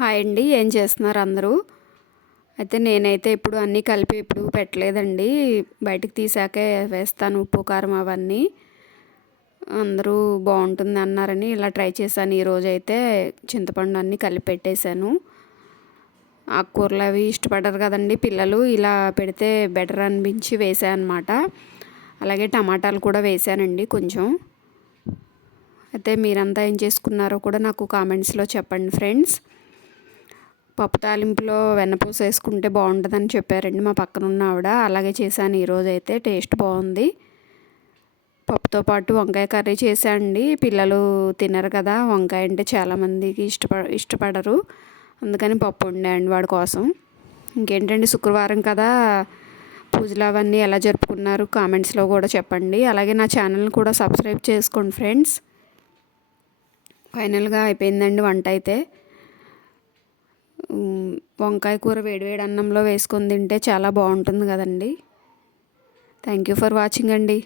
Hi అండి. ఏం చేస్తున్నారు అందరూ? అయితే నేనైతే ఇప్పుడు అన్నీ కలిపి ఇప్పుడు పెట్టలేదండి. బయటికి తీసాకే వేస్తాను ఉప్పు, కారం అవన్నీ. అందరూ బాగుంటుంది అన్నారని ఇలా ట్రై చేశాను. ఈరోజైతే చింతపండు అన్నీ కలిపి పెట్టేశాను. ఆకుకూరలు అవి ఇష్టపడరు కదండి పిల్లలు. ఇలా పెడితే బెటర్ అనిపించి వేసాను అనమాట. అలాగే టమాటాలు కూడా వేసానండి కొంచెం. అయితే మీరంతా ఏం చేసుకున్నారో కూడా నాకు కామెంట్స్లో చెప్పండి ఫ్రెండ్స్. పప్పు తాలింపులో వెన్నపూస వేసుకుంటే బాగుంటుందని చెప్పారండి మా పక్కన ఉన్న ఆవిడ. అలాగే చేశాను ఈరోజైతే. టేస్ట్ బాగుంది. పప్పుతో పాటు వంకాయ కర్రీ చేశానండి. పిల్లలు తినరు కదా, వంకాయ అంటే చాలామందికి ఇష్టపడరు. అందుకని పప్పు వండాను వాడి కోసం. ఇంకేంటండి, శుక్రవారం కదా, పూజలు అవన్నీ ఎలా జరుపుకున్నారు కామెంట్స్లో కూడా చెప్పండి. అలాగే నా ఛానల్ని కూడా సబ్స్క్రైబ్ చేసుకోండి ఫ్రెండ్స్. ఫైనల్గా అయిపోయిందండి వంట అయితే. వంకాయ కూర వేడివేడి అన్నంలో వేసుకొని తింటే చాలా బాగుంటుంది కదండి. థ్యాంక్ యూ ఫర్ వాచింగ్ అండి.